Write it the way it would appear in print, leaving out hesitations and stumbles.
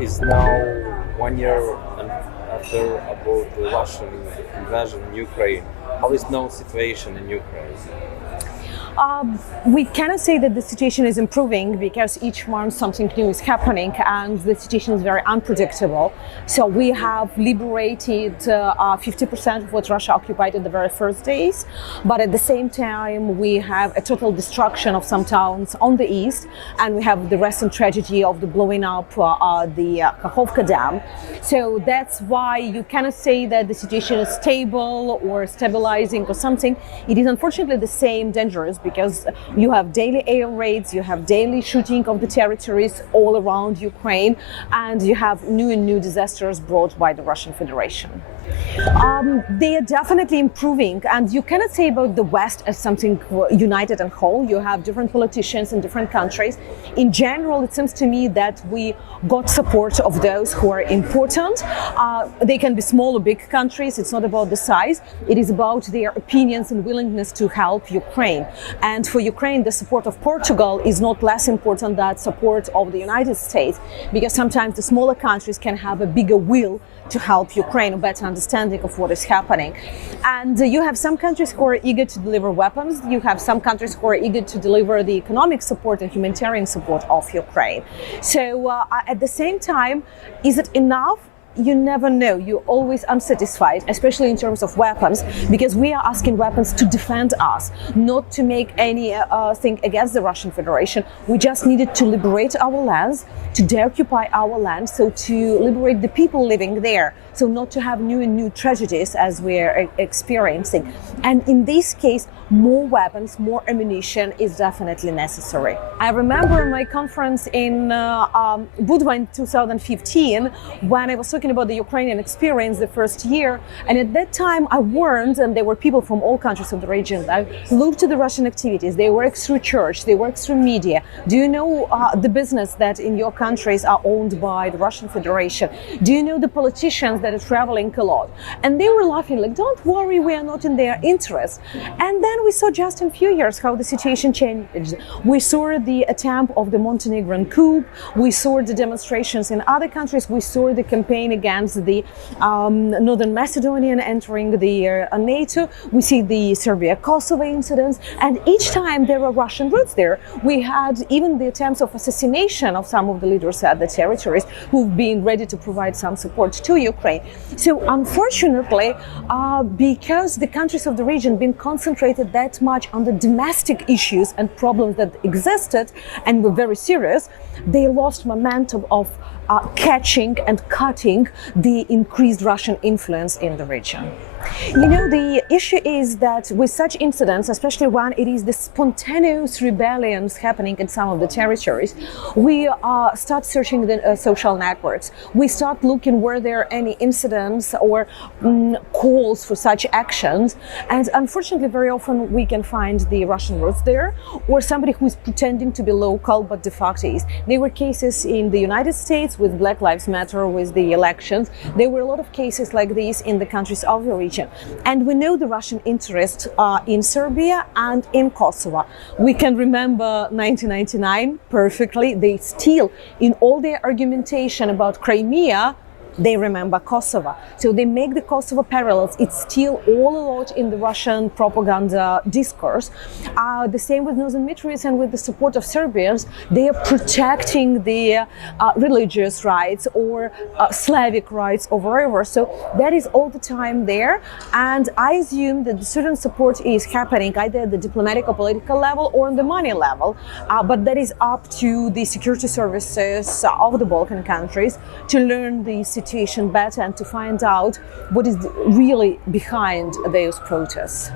is now 1 year after about the Russian invasion in Ukraine. How is now situation in Ukraine? We cannot say that the situation is improving because each month something new is happening and the situation is very unpredictable. So we have liberated 50% of what Russia occupied in the very first days, but at the same time we have a total destruction of some towns on the east, and we have the recent tragedy of the blowing up the Kakhovka Dam. So that's why you cannot say that the situation is stable or stabilizing or something. It is unfortunately the same dangerous, because you have daily air raids, you have daily shooting of the territories all around Ukraine, and you have new and new disasters brought by the Russian Federation. They are definitely improving, and you cannot say about the West as something united and whole. You have different politicians in different countries. In general, it seems to me that we got support of those who are important. They can be small or big countries. It's not about the size. It is about their opinions and willingness to help Ukraine. And for Ukraine, the support of Portugal is not less important than support of the United States, because sometimes the smaller countries can have a bigger will to help Ukraine, a better understanding of what is happening. And you have some countries who are eager to deliver weapons. You have some countries who are eager to deliver the economic support and humanitarian support of Ukraine. So at the same time, is it enough? You never know. You're always unsatisfied, especially in terms of weapons, because we are asking weapons to defend us, not to make anything against the Russian Federation. We just needed to liberate our lands, to deoccupy our land, so to liberate the people living there, so not to have new and new tragedies as we're experiencing. And in this case, more weapons, more ammunition is definitely necessary. I remember my conference in Budva in 2015, when I was talking about the Ukrainian experience the first year, and at that time I warned, and there were people from all countries of the region, I looked to the Russian activities. They work through church, they work through media. Do you know the business that in your countries are owned by the Russian Federation? Do you know the politicians that are traveling a lot? And they were laughing like, don't worry, we are not in their interest. And then we saw just in a few years how the situation changed. We saw the attempt of the Montenegrin coup, we saw the demonstrations in other countries, we saw the campaign against the Northern Macedonian entering the NATO, we see the Serbia-Kosovo incidents, and each time there were Russian roots there. We had even the attempts of assassination of some of the leaders at the territories who've been ready to provide some support to Ukraine. So unfortunately, because the countries of the region been concentrated that much on the domestic issues and problems that existed and were very serious, they lost momentum of catching and cutting the increased Russian influence in the region. You know, the issue is that with such incidents, especially when it is the spontaneous rebellions happening in some of the territories, we start searching the social networks. We start looking were there any incidents or calls for such actions. And unfortunately, very often we can find the Russian roots there, or somebody who is pretending to be local but de facto is. There were cases in the United States with Black Lives Matter, with the elections. There were a lot of cases like these in the countries of the region. And we know the Russian interest in Serbia and in Kosovo. We can remember 1999 perfectly. They still, in all their argumentation about Crimea, they remember Kosovo. So they make the Kosovo parallels. It's still all a lot in the Russian propaganda discourse. The same with Northern Mitrovica, and with the support of Serbians, they are protecting the religious rights or Slavic rights or wherever. So that is all the time there. And I assume that the certain support is happening either at the diplomatic or political level or on the money level. But that is up to the security services of the Balkan countries to learn the situation better and to find out what is really behind those protests.